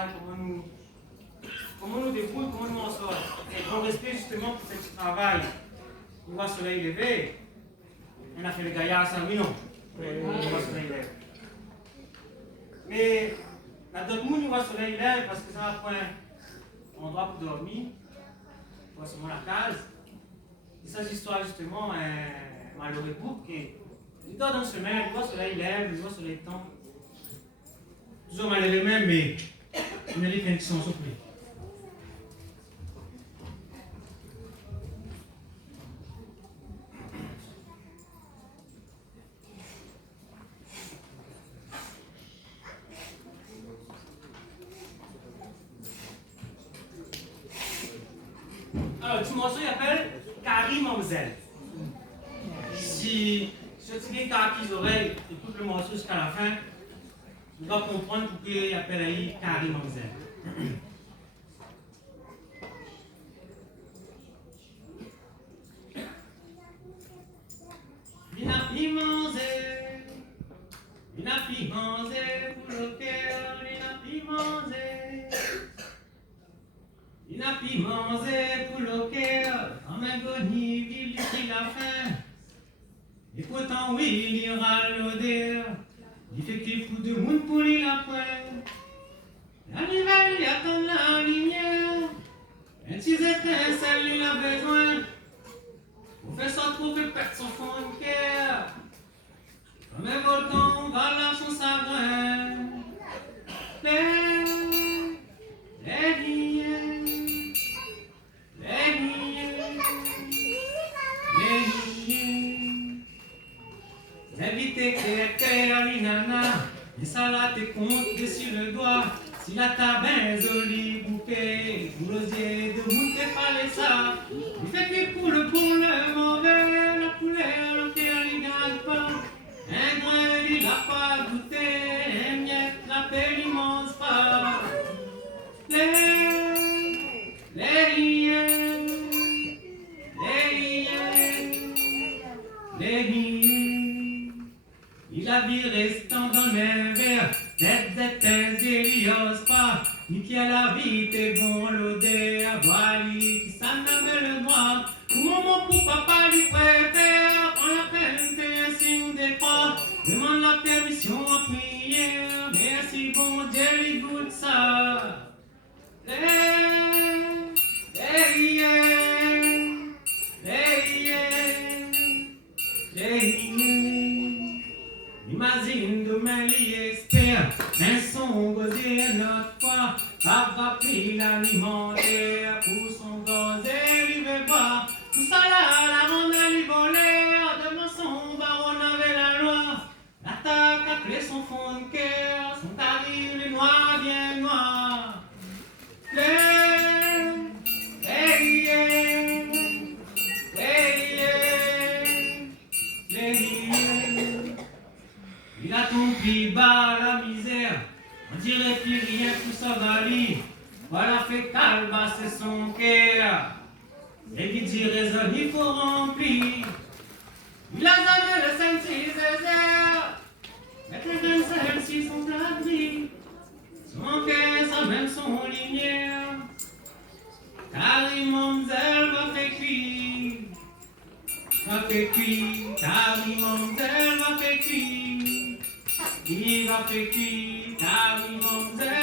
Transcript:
travail, comment nous débrouille, comment nous en sort. Et pour respect justement pour ce petit travail, on voit le soleil levé, on a fait le gaillard sans lui, non. On voit le soleil levé. Mais, dans d'autres mondes, on voit le soleil levé parce que ça va prendre un endroit pour dormir, pour seulement la case. Et cette histoire justement est malheureux pour que il dort dans le sommeil, il voit le soleil lève, il voit le soleil tombe. Toujours malheureux même, mais il ne dit qu'une question surprise. Alors, ce morceau il s'appelle Carrie Mamzelle. Si tu dis Carrie oreilles, écoute le morceau jusqu'à la fin, tu vas comprendre pourquoi il appelle Carrie Mamzelle. Vina pimanzelle pour le cœur, vina pimanzelle. Il a pimenté pour le cœur, en agonie, il prit la faim. Et pourtant, oui, il ira l'odeur, il fait qu'il fout de monde pour lui la poêle. La l'hiver, il attend la lumière, un petit étincelle, il a besoin, pour faire son trouver perdre son fond de cœur. Comme un volcan, on va lâcher son chagrin. Invité créateur, l'inana, et ça là te compte dessus le doigt. Si la table jolie bouquet, pour l'osier de monter fallait ça. Il fait que pour le mauvais, la couleur, le cœur, il garde pas. Un grain, il n'a pas goûté, un miette, la pelle, il mange pas. Il a vu restant dans mes verres, tête il n'ose pas, ni qui a la vie, t'es bon l'odeur, voilà, qui s'en avait le droit, pour maman, pour papa, lui préfère, prends la peine, fais un signe de croix, demande la permission en prière, merci bon Dieu, il goûte ça. Imagine demain l'espère, un son gosé notre fois, papa pris l'alimentaire pour son gosé, il veut boire, tout ça là, la ronde lui volait, devant son baron avait la loi, l'attaque a clé son fond de cœur, son tarif les noirs bien noirs. Il a compris bas la misère, on dirait plus rien pour sa valise. Voilà fait calbasser son cœur, et qui dit raison il faut remplir. Il a jamais le 5-6 heures, mais les 25-6 sont abris. Son cœur, ça même son lumière, Carrie Mamzelle va faire cuire, Carrie Mamzelle va faire cuire, il va faire cuire, Carrie Mamzelle.